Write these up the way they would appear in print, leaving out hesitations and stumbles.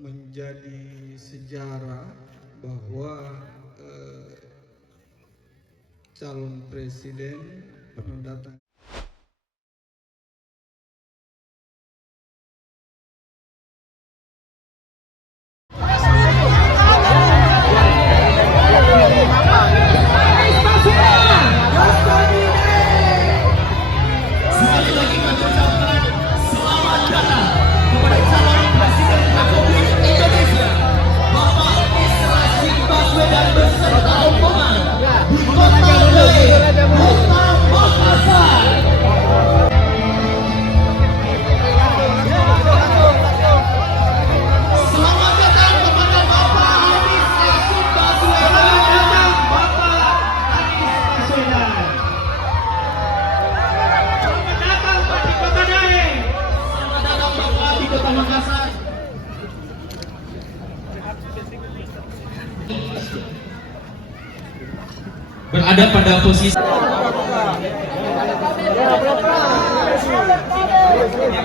menjadi sejarah bahwa calon presiden pendatang berada pada posisi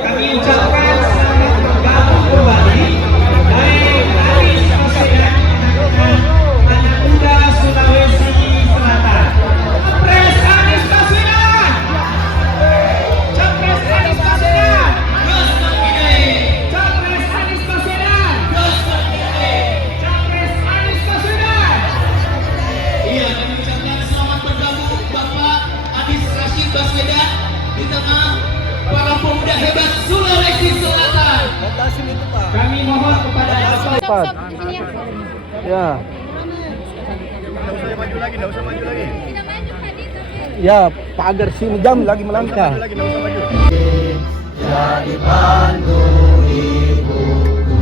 kami ucapkan selamat bergabung kembali dari Anies Baswedan anak muda Sulawesi Selatan. Capres Anies Baswedan, Capres Anies Baswedan, Capres Anies Baswedan, Capres Anies Baswedan. Iya, kami ucapkan selamat bergabung Bapak Anies Rashid Baswedan di tengah para pemuda hebat Sulawesi Selatan. Kami mohon kepada Bapak. Ya. Nggak usah maju lagi, nggak usah maju lagi. Ya, pagar sini jam lagi melangkah. Maju lagi, nggak usah maju. jadi Bandung ibuku,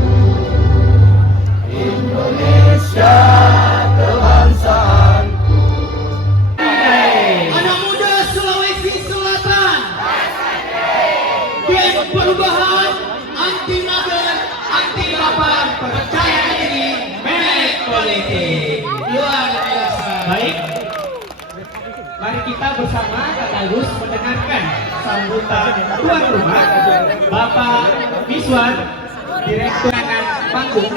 Indonesia kebangsaanku. Anak muda Sulawesi Selatan, biar perubahan, anti mager, anti lapar, percaya diri, melek politik. Luar biasa. Baik, mari kita bersama sekaligus mendengarkan sambutan tuan rumah Bapak Miswan, Direktur Panggung.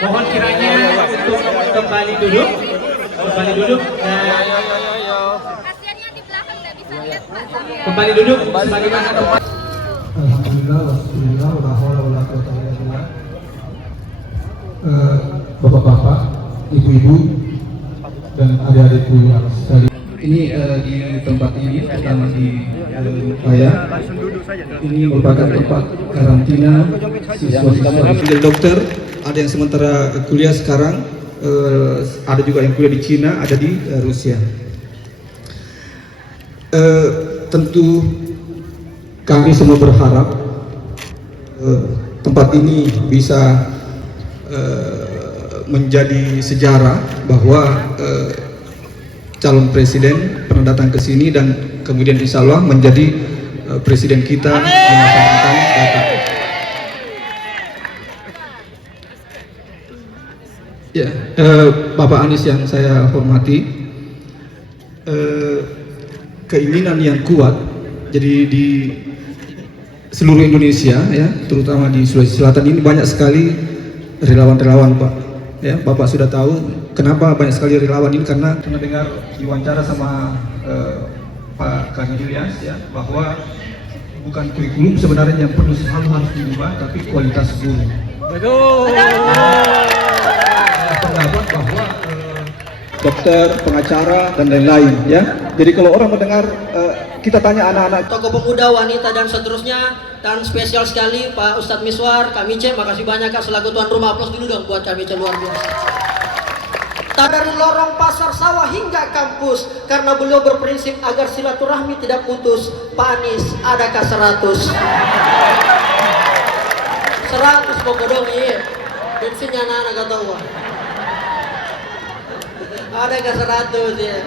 Mohon kiranya untuk kembali duduk dan kembali duduk sebagaimana tempat. Alhamdulillah, wassallallahu la haula wala quwwata illa billah. Bapak-bapak, ibu-ibu, dan adik-adikku yang sekalian. Ini di tempat ini pertama di saya. Langsung duduk saja. Ini merupakan tempat karantina siswa-siswa. Jadi dokter, ada yang sementara kuliah sekarang, ada juga yang kuliah di Cina, ada di Rusia. Tentu kami semua berharap tempat ini bisa menjadi sejarah bahwa calon presiden pernah datang ke sini dan kemudian insya Allah menjadi presiden kita di masa yang akan datang. Ya, Bapak Anies yang saya hormati, keinginan yang kuat, jadi di seluruh Indonesia ya, terutama di Sulawesi Selatan ini banyak sekali relawan-relawan Pak. Ya, Bapak sudah tahu kenapa banyak sekali relawan ini, karena pernah dengar diwawancara sama Pak Kang Ilyas ya, bahwa bukan kurikulum sebenarnya yang perlu selalu harus diubah, tapi kualitas guru. Betul. Pendapat bahwa dokter, pengacara dan lain-lain ya. Jadi kalau orang mendengar kita tanya anak-anak tokoh pemuda, wanita dan seterusnya, dan spesial sekali Pak Ustadz Miswar, Kak Mice, makasih banyak Kak selaku tuan rumah. Aplaus dulu dong buat Kak Mice, luar biasa. Tak dari lorong pasar sawah hingga kampus, karena beliau berprinsip agar silaturahmi tidak putus. Pak Anies, adakah 100? 100 pokok dong, iya. Bensinnya anak-anak gak tahu. Adakah 100 ya?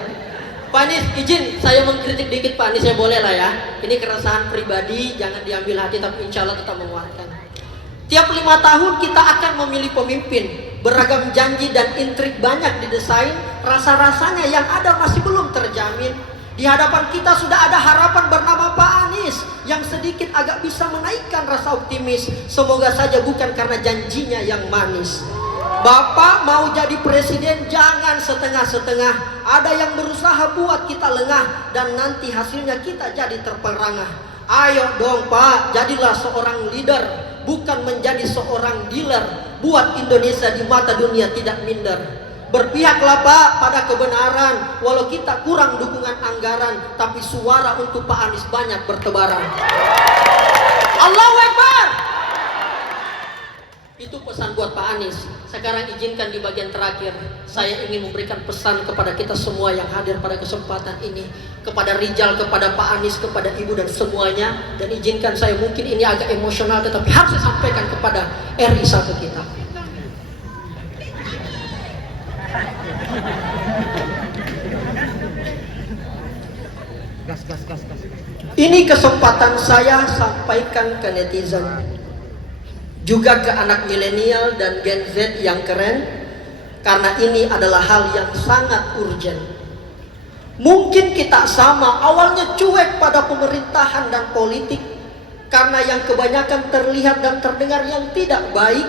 Pak Anies, izin saya mengkritik dikit Pak Anies, ya boleh lah ya. Ini keresahan pribadi, jangan diambil hati, tapi insya Allah tetap menguatkan. Tiap 5 tahun kita akan memilih pemimpin. Beragam janji dan intrik banyak didesain, rasa-rasanya yang ada masih belum terjamin. Di hadapan kita sudah ada harapan bernama Pak Anies yang sedikit agak bisa menaikkan rasa optimis. Semoga saja bukan karena janjinya yang manis. Bapak mau jadi presiden jangan setengah-setengah. Ada yang berusaha buat kita lengah dan nanti hasilnya kita jadi terperangah. Ayo dong Pak, jadilah seorang leader, bukan menjadi seorang dealer. Buat Indonesia di mata dunia tidak minder. Berpihaklah Pak pada kebenaran. Walau kita kurang dukungan anggaran, tapi suara untuk Pak Anies banyak bertebaran. Allahu Akbar. Itu pesan buat Pak Anies. Sekarang izinkan di bagian terakhir saya ingin memberikan pesan kepada kita semua yang hadir pada kesempatan ini, kepada Rijal, kepada Pak Anies, kepada Ibu dan semuanya. Dan izinkan saya, mungkin ini agak emosional tetapi harus saya sampaikan kepada RI1 kita. Ini kesempatan saya sampaikan ke netizen, juga ke anak milenial dan Gen Z yang keren, karena ini adalah hal yang sangat urgent. Mungkin kita sama awalnya cuek pada pemerintahan dan politik, karena yang kebanyakan terlihat dan terdengar yang tidak baik.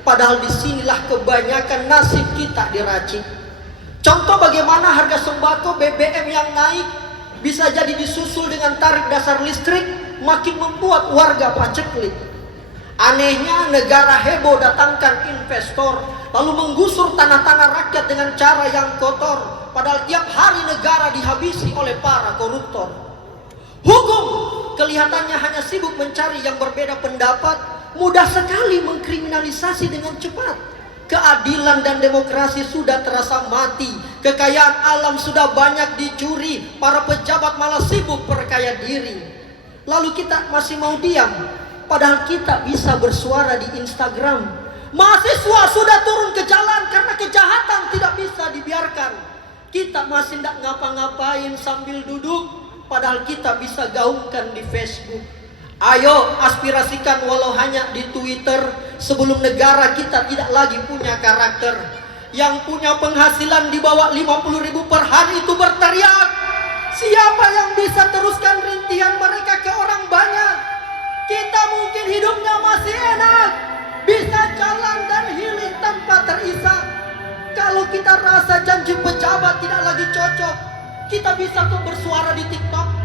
Padahal disinilah kebanyakan nasib kita diracik. Contoh bagaimana harga sembako BBM yang naik bisa jadi disusul dengan tarif dasar listrik, makin membuat warga paceklik. Anehnya negara heboh datangkan investor, lalu menggusur tanah-tanah rakyat dengan cara yang kotor. Padahal tiap hari negara dihabisi oleh para koruptor. Hukum kelihatannya hanya sibuk mencari yang berbeda pendapat, mudah sekali mengkriminalisasi dengan cepat. Keadilan dan demokrasi sudah terasa mati. Kekayaan alam sudah banyak dicuri. Para pejabat malah sibuk perkaya diri. Lalu kita masih mau diam, padahal kita bisa bersuara di Instagram. Mahasiswa sudah turun ke jalan karena kejahatan tidak bisa dibiarkan. Kita masih tidak ngapa-ngapain sambil duduk, padahal kita bisa gaungkan di Facebook. Ayo aspirasikan walau hanya di Twitter, sebelum negara kita tidak lagi punya karakter. Yang punya penghasilan di bawah 50.000 per hari itu berteriak. Siapa yang bisa teruskan rintihan mereka ke orang banyak? Kita mungkin hidupnya masih enak, bisa jalan dan healing tanpa terisak. Kalau kita rasa janji pejabat tidak lagi cocok, kita bisa kok bersuara di TikTok.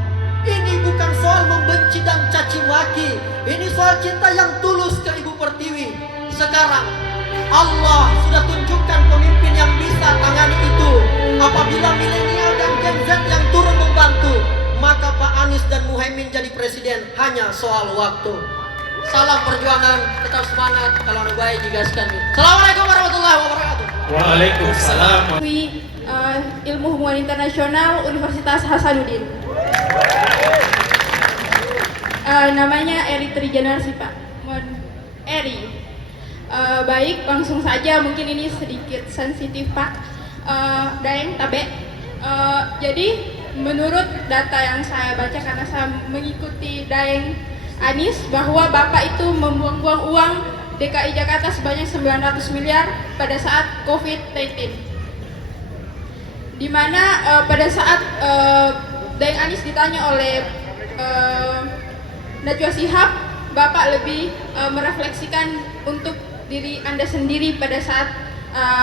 Ini bukan soal membenci dan caci maki, ini soal cinta yang tulus ke Ibu Pertiwi. Sekarang Allah sudah tunjukkan pemimpin yang bisa tangani itu. Apabila milenial dan Gen Z yang turun membantu, maka Pak Anies dan Muhaimin jadi presiden hanya soal waktu. Salam perjuangan, tetap semangat. Kalau ada baik digaskan. Assalamualaikum warahmatullahi wabarakatuh. Waalaikumsalam. Ilmu Hubungan Internasional Universitas Hasanuddin. Namanya Eri Trigenerasi Pak. Eri. Baik, langsung saja. Mungkin ini sedikit sensitif Pak. Daeng Tabe. Jadi menurut data yang saya baca, karena saya mengikuti Daeng Anies, bahwa Bapak itu membuang-buang uang DKI Jakarta sebanyak 900 miliar pada saat COVID-19. Di mana pada saat Daeng Anies ditanya oleh Najwa Shihab, Bapak lebih merefleksikan untuk diri Anda sendiri pada saat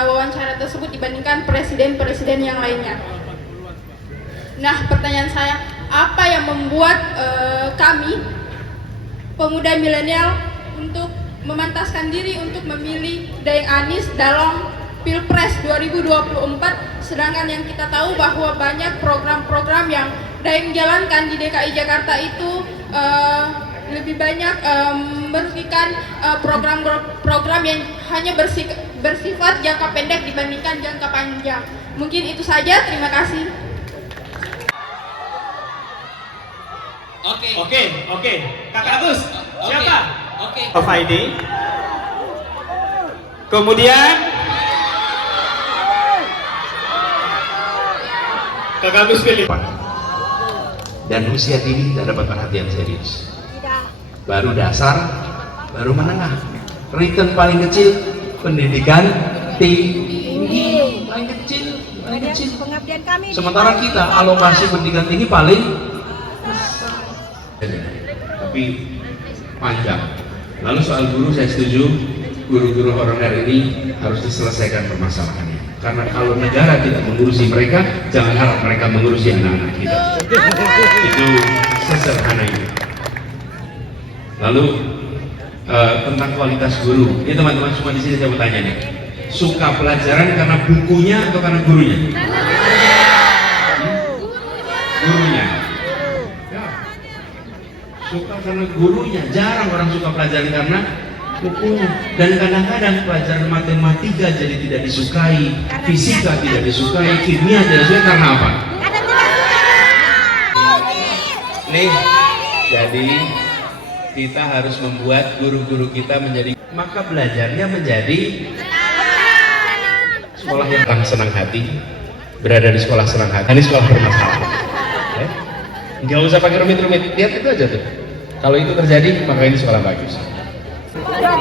wawancara tersebut dibandingkan presiden-presiden yang lainnya. Nah, pertanyaan saya, apa yang membuat kami pemuda milenial untuk memantaskan diri untuk memilih Daeng Anies dalam Pilpres 2024, sedangkan yang kita tahu bahwa banyak program-program yang Daeng jalankan di DKI Jakarta itu lebih banyak merugikan program-program yang hanya bersifat jangka pendek dibandingkan jangka panjang. Mungkin itu saja, terima kasih. Oke. Kakak Agus, siapa? Oke. Of ID. Kemudian Kakak Agus pilih. Dan usia dini tidak dapat perhatian serius. Baru dasar, baru menengah. Return paling kecil, pendidikan tinggi. Paling kecil. Sementara kita alokasi pendidikan tinggi paling besar. Tapi panjang. Lalu soal guru saya setuju, guru-guru honorer ini harus diselesaikan permasalahannya. Karena kalau negara tidak mengurusi mereka, jangan harap mereka mengurusi anak-anak kita. Itu sesederhana itu. Lalu tentang kualitas guru, ini teman-teman semua di sini saya mau tanya nih, suka pelajaran karena bukunya atau karena gurunya? Gurunya. Ya. Suka karena gurunya. Jarang orang suka pelajaran karena bukunya. Dan kadang-kadang pelajaran matematika jadi tidak disukai, fisika tidak disukai, kimia tidak disukai karena apa? Nih, jadi kita harus membuat guru-guru kita menjadi, maka belajarnya menjadi sekolah yang senang hati, berada di sekolah senang hati. Ini sekolah bermasalah. Nggak usah pakai rumit-rumit, lihat itu aja tuh. Kalau itu terjadi, maka ini sekolah bagus. Ya,